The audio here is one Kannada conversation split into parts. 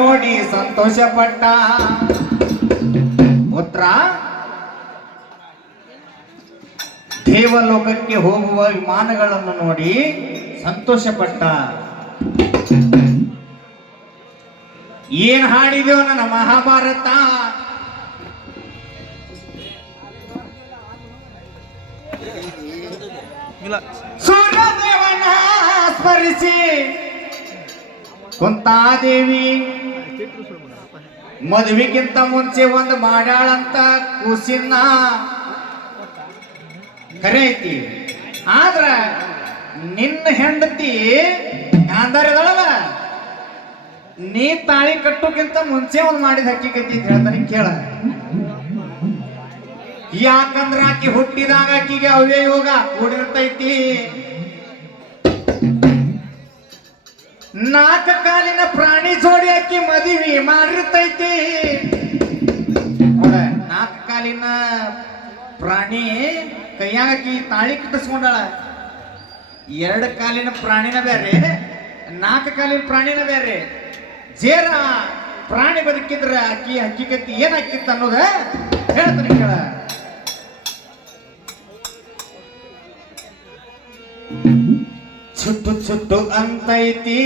ನೋಡಿ ಸಂತೋಷ ಪಟ್ಟ ಪುತ್ರ ದೇವಲೋಕಕ್ಕೆ ಹೋಗುವ ವಿಮಾನಗಳನ್ನು ನೋಡಿ ಸಂತೋಷ ಪಟ್ಟ ಏನ್ ಹಾಡಿದೆವು ನನ್ನ ಮಹಾಭಾರತ? ಸೂರ್ಯದೇವನ ಸ್ಮರಿಸಿ. ಕುಂತಾದೇವಿ ಮದುವೆಗಿಂತ ಮುಂಚೆ ಒಂದು ಮಾಡ್ಯಾಳಂತ ಕೂಸಿನ ಕರೆ ಐತಿ. ಆದ್ರ ನಿನ್ನ ಹೆಂಡತಿ ಗಾಂಧಾರ ಇದಾಳಲ್ಲ ನೀ ತಾಳಿ ಕಟ್ಟೋಕ್ಕಿಂತ ಮುಂಚೆ ಒಂದು ಮಾಡಿದ ಹಕ್ಕಿಗತಿ ಅಂತ ಹೇಳ್ತಾನೆ, ಕೇಳ. ಯಾಕಂದ್ರ ಆಕಿ ಹುಟ್ಟಿದಾಗ ಆಕಿಗೆ ಅವೇ ಯೋಗ ಕೂಡಿರ್ತೈತಿ. ನಾಲ್ಕು ಕಾಲಿನ ಪ್ರಾಣಿ ಜೋಡಿ ಹಾಕಿ ಮದುವೆ ಮಾಡಿರ್ತೈತಿ. ನೋಡ ನಾಲ್ಕು ಕಾಲಿನ ಪ್ರಾಣಿ ಕೈಯಾಗಿ ತಾಳಿ ಕಟ್ಟಿಸ್ಕೊಂಡಾಳ. ಎರಡು ಕಾಲಿನ ಪ್ರಾಣಿನ ಬೇರೆ ನಾಲ್ಕು ಕಾಲಿನ ಪ್ರಾಣಿನ ಬೇರೆ ಜೇರ ಪ್ರಾಣಿ ಬದುಕಿದ್ರ ಅಕ್ಕಿ ಹಕ್ಕಿಕತ್ತಿ ಕತ್ತಿ ಏನಾಕಿತ್ತು ಅನ್ನೋದ ಹೇಳ್ತಾನೆ ಕೇಳ. ಚುಟ್ಟು ಸುತ್ತು ಅಂತೈತಿ.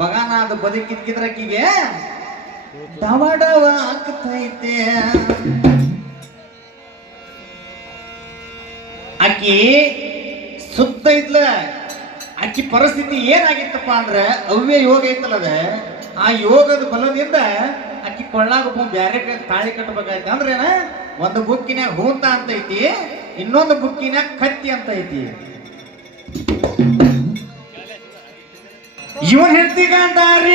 ಬಗಾನ ಅದು ಬದುಕಿದ್ಕಿದ್ರ ಅಕ್ಕಿಗೆ ಡವ ಡವ ಆಗ್ತೈತಿ. ಆಕಿ ಸುತ್ತ ಇದ್ಲ, ಆಕಿ ಪರಿಸ್ಥಿತಿ ಏನಾಗಿತ್ತಪ್ಪ ಅಂದ್ರೆ ಅವ್ಯ ಯೋಗ ಐತಲ್ಲ ಅದ ಆ ಯೋಗದ ಬಲದಿಂದ ಆಕಿ ಕೊಳ್ಳಾಗ ಒಬ್ಬ ಬ್ಯಾರೆ ತಾಳಿ ಕಟ್ಟಬೇಕಾಯ್ತು. ಅಂದ್ರೆ ಒಂದು ಬುಕ್ಕಿನ್ಯಾಗ ಹೂಂತ ಅಂತ ಐತಿ, ಇನ್ನೊಂದು ಬುಕ್ಕಿನ್ಯಾಗ ಕತ್ತಿ ಅಂತ ಐತಿ. ಇವನ್ ಹೆಂಡತಿ ಗಾಂಧಾರಿ